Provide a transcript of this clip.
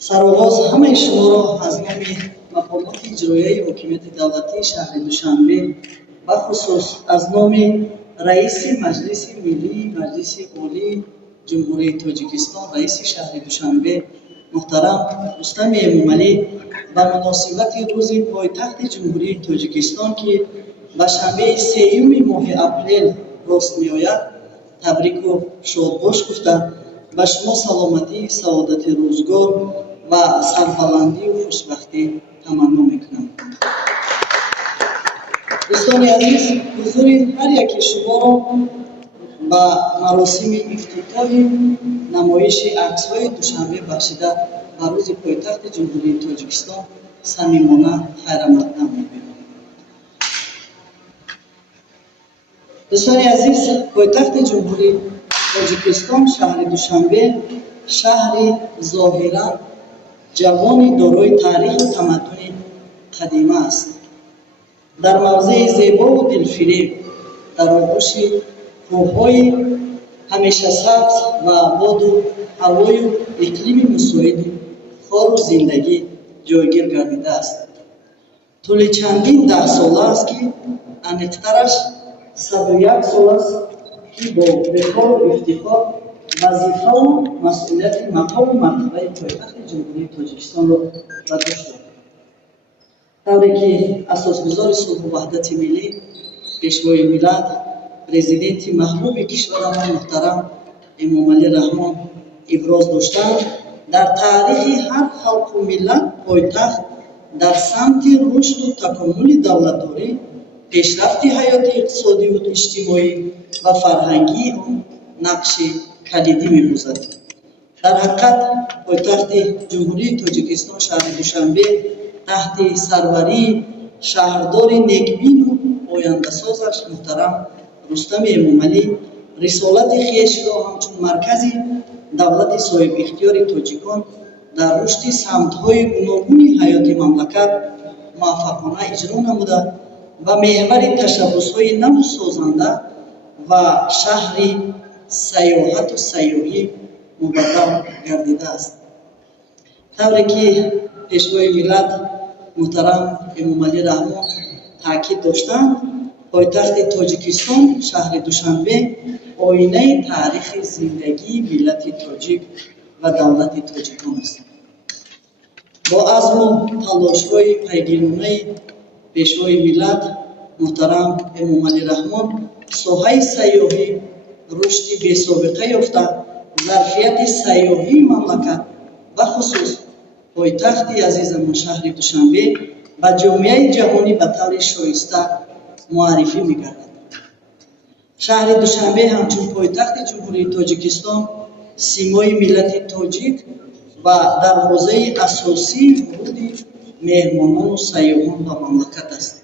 سرآغاز همه شما را از نام مقامات اجرایی حکومت دولتی شهر دوشنبه و خصوص از نام رئیس مجلس ملی مجلس عالی جمهوری تاجیکستان رئیس شهر دوشنبه محترم رستم امومعلی و مناسبت روز پایتخت جمهوری تاجیکستان که به شنبه 3 ماه اپریل راست می‌آید تبریک و شادباش گفته به شما سلامتی، سعادت روزگار و سربلندی و خوشبختی تمنا میکنم. دوستان عزیز، حضور هر یک شما را به مراسم افتتاح نمایش عکس‌های دوشنبه بخشیده به روز پایتخت جمهوری تاجیکستان صمیمانه خیرمقدم می‌بینم. دوستان عزیز، پایتخت جمهوری تاجیکستان شهر دوشنبه شهری ظاهراً جوان دارای تاریخ و تمدن قدیمی است. در موضع زیبا و دلفریب در آغوش کوه‌های همیشه سبز و باد و هوای و اقلیم مساعد کار و زندگی جایگیر گردیده است. طول چندین ده ساله است که انیق‌ترش 101 سال است که با وقار و افتخار وظیفه و مسئولیت مقام و مرتبه پایتخت جمهوری تاجیکستان را داشته. طوری که اساسگزار صلح و وحدت ملی پیشوای ملت پرزیدنت محبوب کشورمان محترم امومعلی رحمان ابراز داشتند در تاریخ هر خلق و ملت پایتخت در سمت رشد و تکامل دولتداری پیشرفت حیات اقتصادی و اجتماعی و فرهنگی آن نقش کلیدی می‌بازد. در حقیقت پایتخت جمهوری تاجیکستان شهر دوشنبه تحت سروری شهردار نیکبین و آینده‌سازش محترم رستم امومعلی رسالت خویش را همچون مرکزی دولت صاحب اختیار تاجیکان در رشد سمت‌های گوناگون حیات مملکت موفقانه اجرا نموده و محور تشبس‌های نو سازنده و شهری سیاحت و سیاحی مبدل گردیده است. طوری که پیشوای ملت محترم امومعلی رحمان تاکید داشتند پایتخت تاجیکستان شهر دوشنبه آینه تاریخ زندگی ملت تاجیک و دولت تاجیکان است. با عزم و تلاش‌های پیگیرانه پیشوای ملت محترم امومعلی رحمان ساحه سیاحی رشد بی‌سابقه یافته ظرفیت سیاحی مملکت و خصوص پایتخت عزیزمان شهر دوشنبه به جامعه جهانی به طور شایسته معرفی می‌گردد. شهر دوشنبه همچون پایتخت جمهوری تاجیکستان سیمای ملت تاجیک و در حوزه اساسی ورود مهمانان و سیاحان به مملکت است.